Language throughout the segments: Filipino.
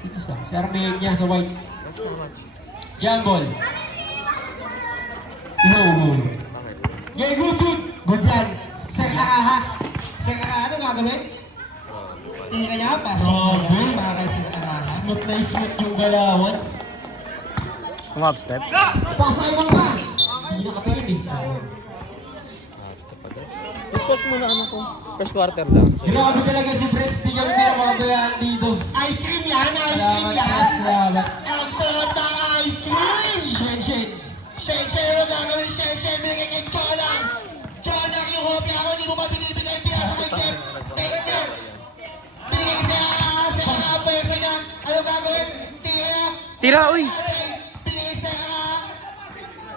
Sino isa? Si Armenia sa white. Jambol. No. Yeah, good. Good yan. Sir Akaha. Sir Akaha, ano gagawin? Hindi kanya, pasok na yan. Para kay Sir Akaha. Smooth na smooth yung galawan. Kumab-step? Pasay lang ka! Hindi nakatingin eh. Step muna ano ko. First quarter lang. Grabe talaga si Pres, di kami pinababayaan dito. Ice cream yan, ice cream yan! Salamat. Ang sarap ng ice cream! Shen, yung gagawin ni Shen, binigay kay Jonang! Jonang, yung hobby ako, hindi mo ba binibigay ang piyasa kay Jeff? Take them! Binigay sa pwersa niya, ano gagawin? Tira, uy! Binigay sa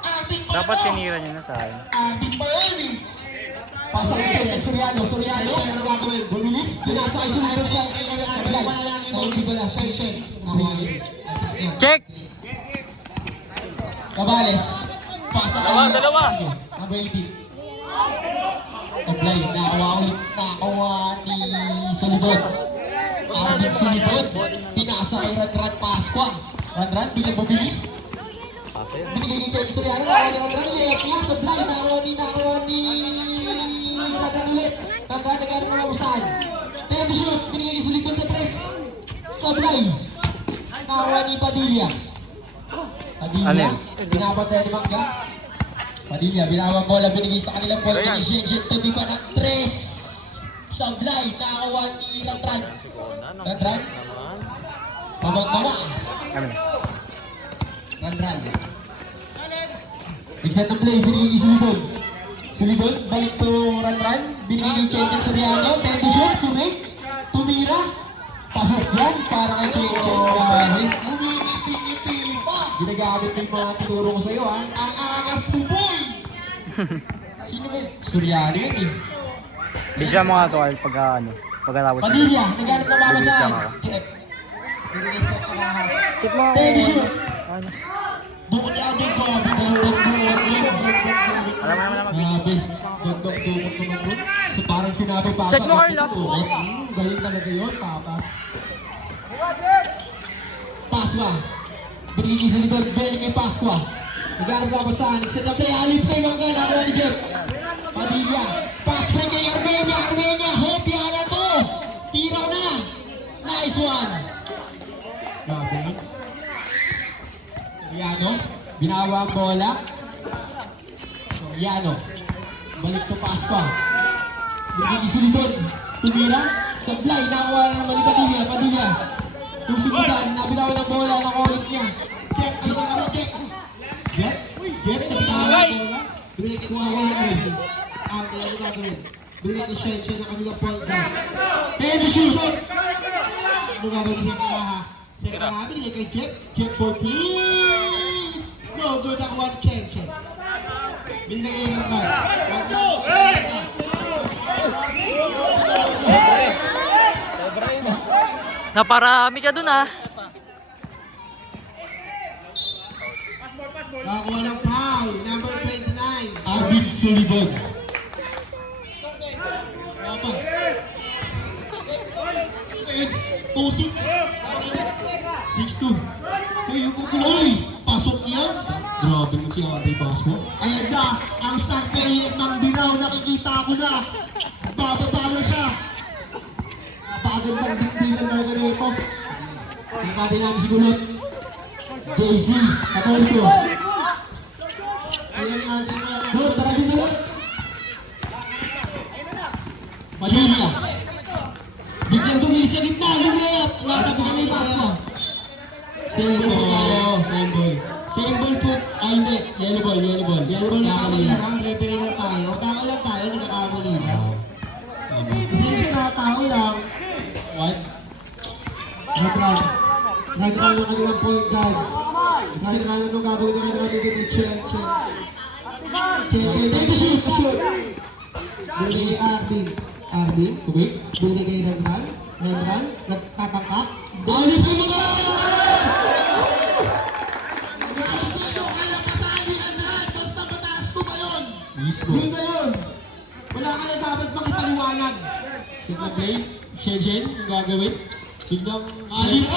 Arvin pa Dapat ito. tinira niya na sa akin. Arvin pa yun eh! Pasok ito, Soriano, ano gagawin? Bumilis, pinasa ay sunod sa Arvin. Hindi ko na, Shen. Check! Kabales. Pasa Dalawa. Sige, number 18. Tablay, nakawa ni Solidon. Arvin Solidon. Pinasa kay Ranran Pasqua. Ranran, bilang mabilis. Binigay kay Soriano, nakawa ni Ranran. Layup niya, sablay, nakawa ni Ranran ulit. Ranran, nagkaroon mga usahan. Time to shoot, binigay kay Solidon sa 3. Sablay. Nakawa ni Padilla. Padilla, pinapatay ni Mangga. Padilla, binawang bola, binigay sa kanilang point ni Shen. Tabi pa ng 3. Sablay, nakawa ni Ranran. Ranran. Mabang-mawa. Ranran. Big set of play, binigay kay Solidon. Solidon, balik to Ranran. Binigay kay Chen Soriano. Time to shoot, tumira. Pasok yan, para kay Chen. Umingiti-ngiti pa. Ginagamit mo yung mga tinuro ko sa'yo, ha? Ang angas mo, boy! Sino ba? Soriano yun, eh. Di siya mga tuwal pagkatapos. Padilla, naghanap na mama saan? Check. Binigay sa Akaha. Tip mo. Time to shoot. Bukod ni Abel ko, Grabe. Dagdag-dukot naman bro. Parang sinabi pa. Chat mo, Carlo. galing talaga yun, Papa. Pasqua. Binigay sa likod, binigay kay Pasqua. Naghanap na saan? Set up play, alip kay Mangga, nakuha ni Jeff. Padilla. Pass break kay Armenia. Hopya na to. Tira na. Nice one. Grabe. Soriano. Binawa ang bola. Soriano. Balik to Pasqua. Binigay sa likod. Tumira. Sablay, nakuha na naman ni Padilla. Tusubukan, nabitawan ng bola, nakulit niya. Jet, ano ka kami, Jet? Jet, nabitawa ng bola. Binigay kay Kumawa na Abel. Ano gagawin? Binigay kay Shen na kanilang point guard. Time to shoot. Ano gagawin sa Akaha? Sa Akaha, binigay kay Jet for three. No, good ako one Shen. Binigay kay Ranran. Naparami ka dun ah. Nakakuha ng foul, number 29. Arvin Solidon. 2-6. 6'2". Uy, yung kukuloy. Pasok yan. Grabe mo si Andre Pasqua. Ayan na, ang star player ng Binaw, nakikita ko na. Bababa na siya. Napakagandang dingdingan talaga na ito. Pinapati namin si Kulot. JC, Katoliko. Ayan ang ating mga Doon, tara dito lang. Padilla. Biglang bumilis sa gitna, lumayap. Nakatabukan na yung Pasqua. Same ball. Same ball po. Ay hindi, yellow ball. Yellow ball na kamali lang, referee lang tayo. Tao lang tayo, nagkakamali lang. Pasensya na, tao lang. What? Nag-run ang kanilang point guard. Nag-run ang gagawin na kanilang kay Chen. Chen, shoot. Binigay kay Arvin, binigay kay Ranran, nagtatangkap. Balik ko mga! Sino kaya pasali Ranran, basta mataas tumalon. Mismo. Yun na yun. Wala ka na dapat makipaliwanag. Set na play. Shen, yung gagawin. Biglang alip.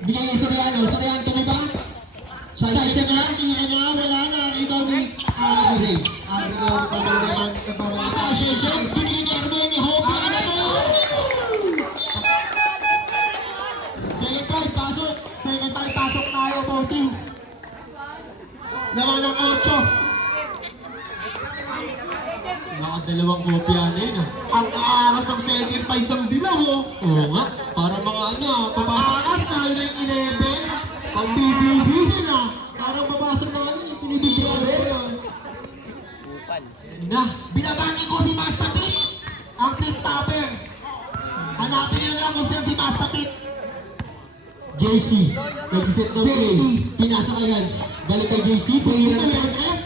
Bigay kay Soriano. Soriano, tumiba. Size na. Tira na, wala na. Rebound ni Agri. Agri ko, nagpapalalaman. Association, binigay ni Armeni. Hope na. Second time, pasok. Second time, pasok tayo, both teams. Naman ng 8. Nakadalawang kopya na yun. Ang aangas ng second time ng dilaw, oh. Oo nga. Para mga ano, Ang aangas na yun ang 11. Ang Ang BBB. aangas din, ah. Parang babasok ng ano, pinibigyan. Na, binabati ko si Master Pit. Ang clip topper. Hanapin niyo lang kung saan si Master Pit. JC, nagsiset ng play. JC. Pinasa kay Hans. Balik kay JC, Pwede tuwira ka ng ng press. SS.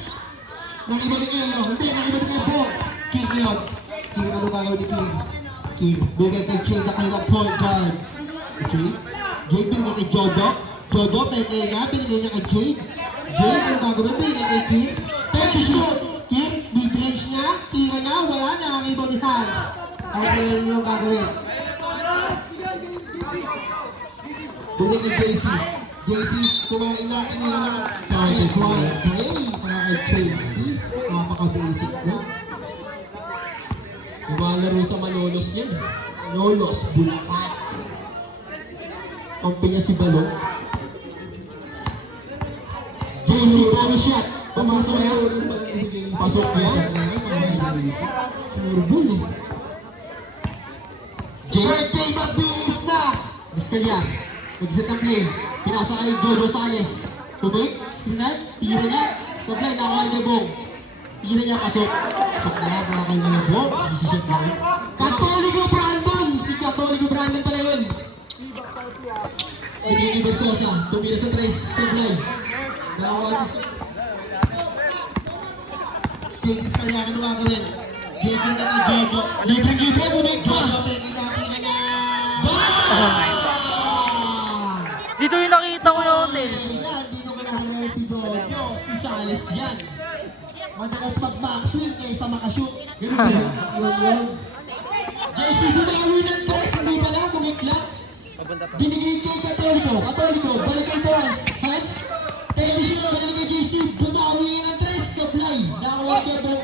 Nakibalik kayo. Hindi, nakibalik kayo po. King yun. King, ano gagawin ni King? King, bigay kay Jade ang kanilang point guard. Jade? Jade binigay kay Jojo. Jojo, peke nga, binigay niya kay Jade. Jade, ano gagawin? Binigay kay King. Pwede shoot. King, mid-range niya. Tira na, wala na. Rebound ni Hans. Hans, yun yung gagawin. Binigay kay JC. JC, kumain natin nila na. Kahit one play. Para kay JC. Napaka-basic, no? Lumalaro sa Malolos yan. Lolos, Bulacan. Pampi niya si Balong. JC, paano shot? Pumasok yan. Pasok yan. Surbol eh. Birthday mabilis na! Discalyar. Nagsiset ng play. Pinasa kay Jojo Sales. Tubig. Sinad. Tira niya. Sablay. Nakakuha ni Gabong. Tira niya. Pasok. Shot na yan, mga kanyabo. Decision lang yun. Catholico Brandon! Si Catholico Brandon pala yun. Bigay ni Versosa. Tumira sa tres. Sablay. Nakakuha ni JD Scaliaca, ano gagawin? JD na kay Jojo. Libre-libre. Bumig pa. Jojo, peke natin ka na! Dito yung nakita ko yung hotel. Ayan, di nyo kanahalan si Jojo. Si Sales yan. Madalas mag-backswing kaysa makashoot. Yun. JC, binawi ng tres. Hindi pala. Bumig lang. Binigay kay Catholico. Catholico. Balik kay Hans. Hans. Television. Balik kay JC. Bumawi ng tres. Supply. Nakakuha ni Gabong.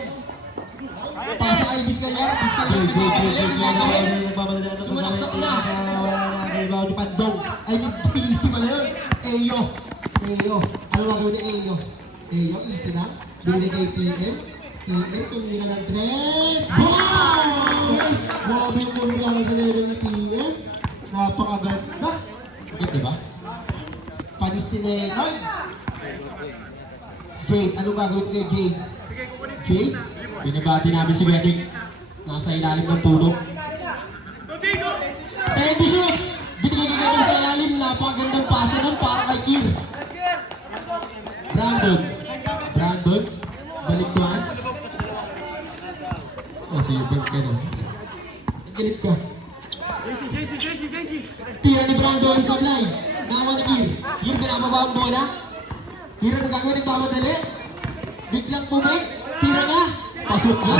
Pasa kay Vizcalyar. Vizcalyar. Bumaksak na. Wala na kay Bao ni Pandong. Ay, easy pala yun. Eyo. Ano gagawin ni Eyo? Easy na. Binigay kay PM. PM, tumira ng tres. Wow! Grabe yung kumbiyakan sa level ni PM. Napakaganda. Good, diba? Panis si Leonard. Jade, anong gagawin kay Jade? Jade? Binabati namin si Betik. Nasa ilalim ng puno. Television. Binigay kay Gabong sa ilalim. Napakagandang pasa nun para kay Kir. Brandon. Balik to Hans. Oh, sige, balik ka na. Galit ka. Tira ni Brandon sa fly. Nakawa ni Kir. Kir, pinababa ang bola. Kir, ano gagawin? Nagmamadali. Biglang pumig. Tira na. Pasok na.